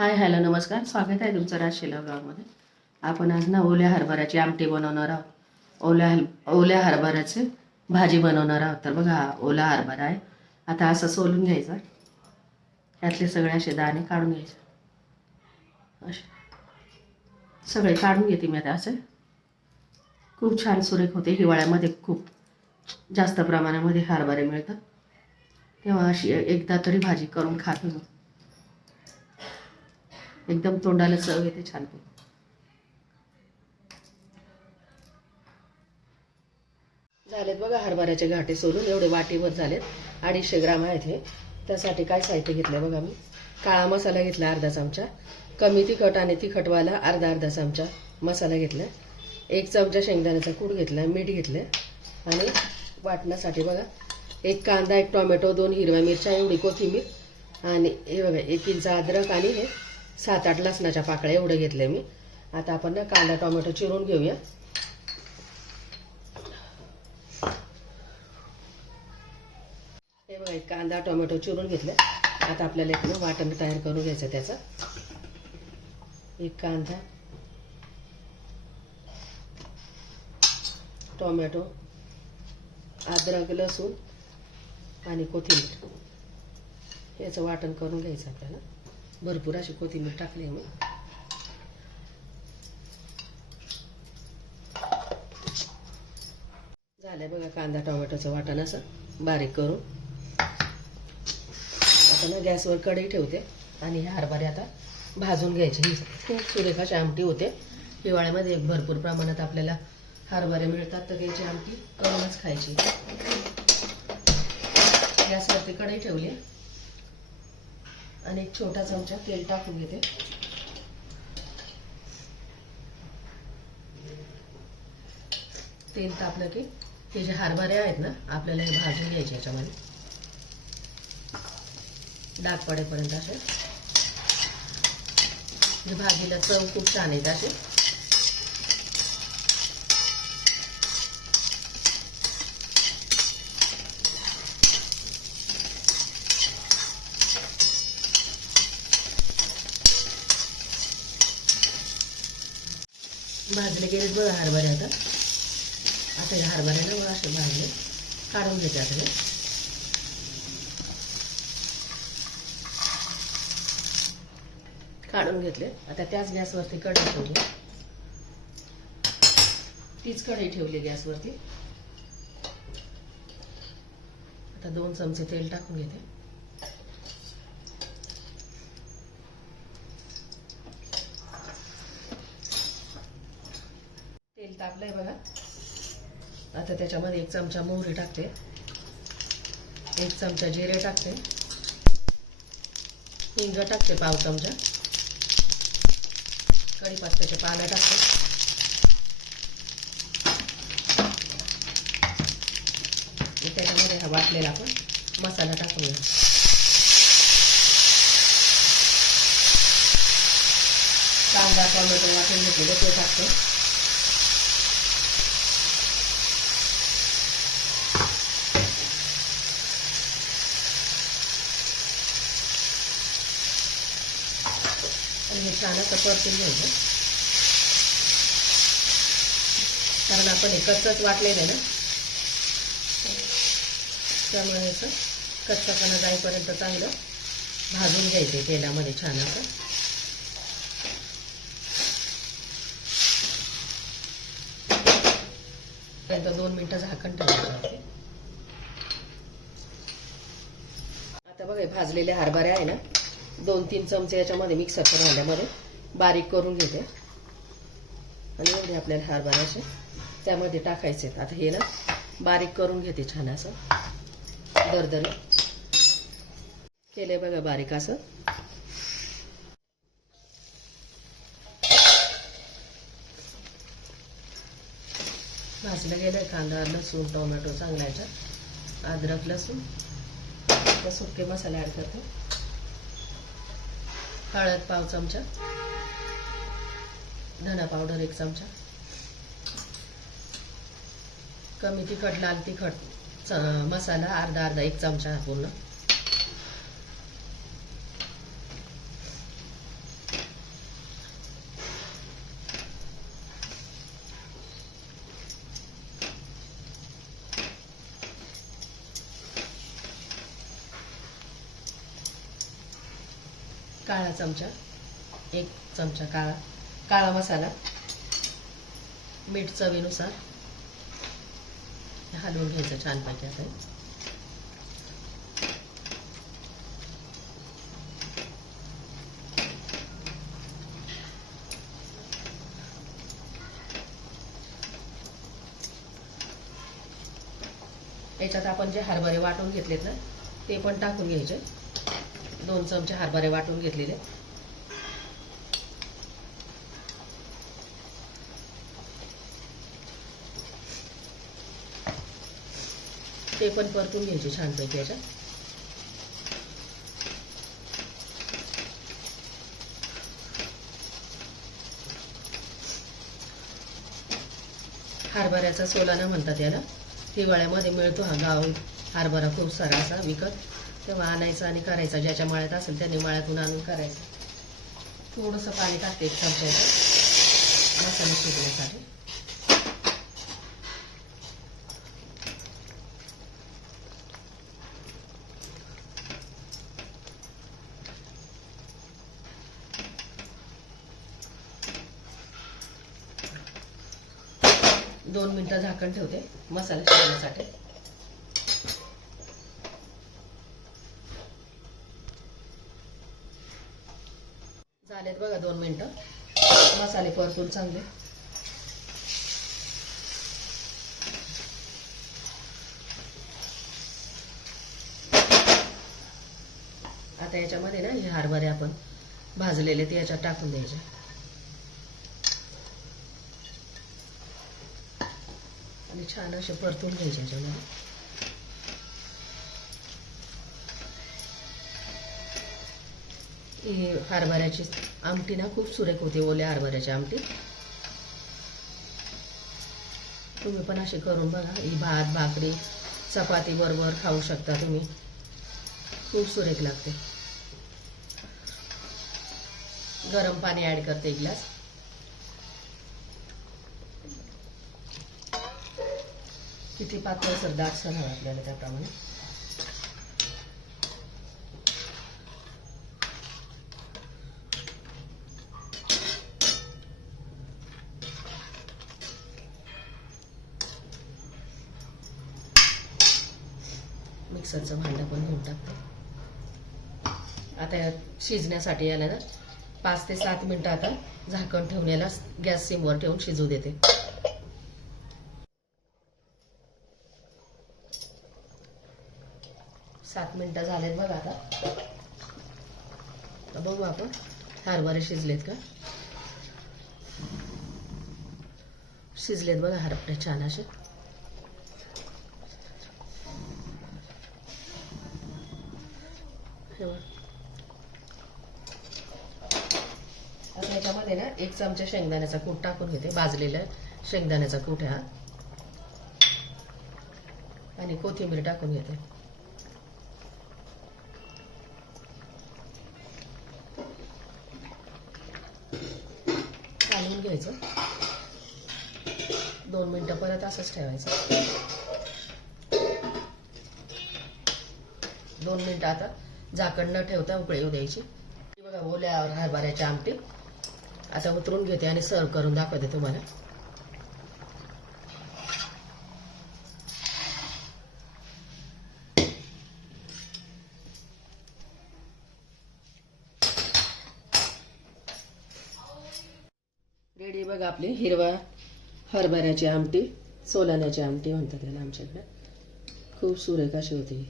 Hi hello नमस्कार. स्वागत आहे तुमचं राजशिला ब्लॉगमध्ये आपण आज ना ओल्या हरभऱ्याची आमटी बनवणार आहोत. ओल्या ओल्या हरभऱ्याचे भाजी बनवणार आहोत. तर बघा ओला हरभरा आहे. आता असं सोलून घ्यायचा. यातले सगळे असे दाणे काढून घ्यायचे. असे. सगळे काढून घेते मी आता असे. खूप छान सुरेख होते. हिवाळ्यामध्ये खूप जास्त प्रमाणामध्ये हरभरे मिळतात. तेव्हा अशी एकदा तरी भाजी करून खातो होतो. एकदम तोंडाला चव येते छान झालेत बघा हरभऱ्याचे घाटे सोलून एवढे वाटीवर झालेत. अडीचशे ग्राम आहेत हे. त्यासाठी काय साहित्य घेतलं बघा मी. काळा मसाला घेतला अर्धा चमचा. कमी तिखट आणि तिखटवाला अर्धा अर्धा चमचा मसाला घेतला एक चमचा शेंगदाण्याचा कूट घेतला मीठ घेतलं आणि वाटण्यासाठी बघा एक कांदा एक टोमॅटो दोन हिरव्या मिरच्या एवढी कोथिंबीर. आणि हे बघा एक इंच अद्रक आणि हे सात आठ लसणाच्या पाकळ्या एवढं घेतलं मी. आता आपण ना कांदा टोमॅटो चिरून घेऊया. हे बघा एक कांदा टोमॅटो चिरून घेतलं. आता आपल्याला एक वाटण तयार करून घ्यायचं त्याचं. एक कांदा टोमॅटो अद्रक लसूण आणि कोथिंबीर. याचं वाटण करून घ्यायचं आपल्याला. भरपूर अशी कोथिंबीर टाकली मग झालंय बघा कांदा टोमॅटोचं वाटण असं. बारीक करून. आता ना गॅसवर कढई ठेवते आणि हे हरभरे आता भाजून घ्यायचे. ही खूप सुरेखाची आमटी होते. हिवाळ्यामध्ये भरपूर प्रमाणात आपल्याला हरभरे मिळतात तर त्याची आमटी करूनच खायची. गॅसवरती कढई ठेवली. आणि एक छोटा चमचा तेल टाकून घेते. तेल तापलं की हे जे हरभरे आहेत ना आपल्याला हे भाजून घ्यायचे याच्यामध्ये. डाग पडेपर्यंत असे. भाजीला चव खूप छान येत असे. भाजले गेलेत बघा हरभरे आता. आता हे हरभऱ्याला बघा असे भाजले. काढून घेते आता हे काढून घेतले. आता त्याच गॅसवरती कढई ठेवली. तीच कढई ठेवली गॅसवरती. आता दोन चमचे तेल टाकून घेते. तापलंय बघा. आता त्याच्यामध्ये एक चमचा मोहरी टाकते. एक चमचा जिरे टाकते. हिंग टाकते पाव चमचा. कढीपत्त्याचे पानं टाकते. त्याच्यामध्ये हा वाटलेला आपण मसाला टाकून घेऊ कांदा टोमॅटो वाटून घेतलेलं ते टाकते. आपण हे छान असं परतून घ्यायचं? कारण आपण हे कच्चंच वाटलेलं आहे ना? त्यामुळे असं कच्चापणा जाईपर्यंत चांगलं भाजून घ्यायचे तेलामध्ये छान असं त्यानंतर दोन मिनटं झाकण ठेवायचं आता बघा भाजलेले हरभरे आहे ना? दोन तीन चमचे याच्यामध्ये मिक्सरच्या भांड्यामध्ये बारीक करून घेते. आणि एवढे आपल्याला हरभरे असे त्यामध्ये टाकायचे आहेत. आता हे ना बारीक करून घेते छान असं. दरदर. केले बघा बारीक असं. भाजलं गेलं कांदा लसूण टोमॅटो चांगला याच्यात. अद्रक लसूण. सुके मसाले ॲड करते. हळद पाव चमचा. धना पावडर एक चमचा. कमी तिखट लाल तिखट मसाला अर्धा अर्धा एक चमचा पूर्ण. काळा चमचा एक चमचा काळा काळा मसाला मीठ चवीनुसार हलवून घ्यायचं छानपैकी आता. याच्यात आपण जे हरभरे वाटून घेतलेत ना ते पण टाकून घ्यायचे. दोन चमचे हरभरे वाटून घेतलेले. ते पण परतून घ्यायचे छानपैकी याच्यात. हरभऱ्याचा सोलाना म्हणतात याला. हिवाळ्यामध्ये मिळतो हा गाव. हरभरा खूप सारा असा विकत. तेव्हा आणायचं आणि करायचं. ज्याच्या माळ्यात असेल त्याने माळ्यातून आणून करायचं. थोडंसं पाणी टाकते एक चमच्याचं मसाला शिजण्यासाठी दोन मिनिटं झाकण ठेवते मसाला शिजण्यासाठी आलेत बघा दोन मिनटं. मसाले परतून चांगले. आता याच्यामध्ये ना हे हरभरे आपण भाजलेले ते याच्यात टाकून द्यायचे. आणि छान असे परतून घ्यायचे याच्यामध्ये. ही हरभऱ्याची आमटी ना खूप सुरेख होते ओल्या हरभऱ्याची आमटी. तुम्ही पण अशी करून बघा ही भात भाकरी चपाती बरोबर खाऊ शकता तुम्ही. खूप सुरेख लागते. गरम पाणी ऍड करते एक ग्लास किती पातळ सर दाट सण हवं आपल्याला त्याप्रमाणे. मिक्सरचं भांडं पण घेऊन टाकते आता शिजण्यासाठी याला ना पाच ते सात मिनिटं आता झाकण ठेवून याला गॅस सिमवर ठेवून शिजू देते. सात मिनिटं झालेत बघा आता. आता बघू आपण हरभरे शिजलेत का? शिजलेत बघा हरभरे छान असे. हे आता याच्यामध्ये ना एक चमचा शेंगदाण्याचा कूट टाकून घेते भाजलेला शेंगदाण्याचा कूट हा. आणि कोथिंबीर टाकून घेते. घालून घ्यायचं. दोन मिनटं परत असंच ठेवायचं. दोन मिनटं आता झाकण न ठेवता उकळी येऊ द्यायची. बघा ओल्यावर हरभऱ्याची आमटी. आता उतरून घेते आणि सर्व करून दाखवते तुम्हाला. रेडी बघा आपली हिरवा हरभऱ्याची आमटी सोलाण्याची आमटी म्हणतात त्याला आमच्याकडे. खूप सुरेख अशी होती.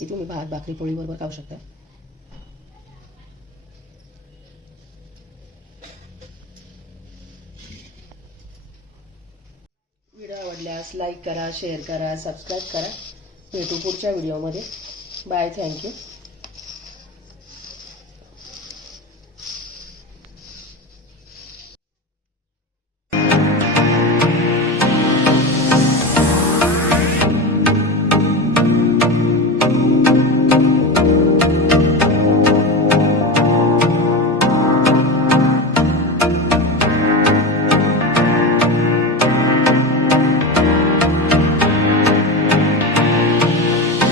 की तुम्ही भात भाकरी पोळी बरोबर खाऊ शकता. व्हिडिओ आवडल्यास लाईक करा शेअर करा सबस्क्राईब करा. भेटू पुढच्या व्हिडिओमध्ये. Bye thank you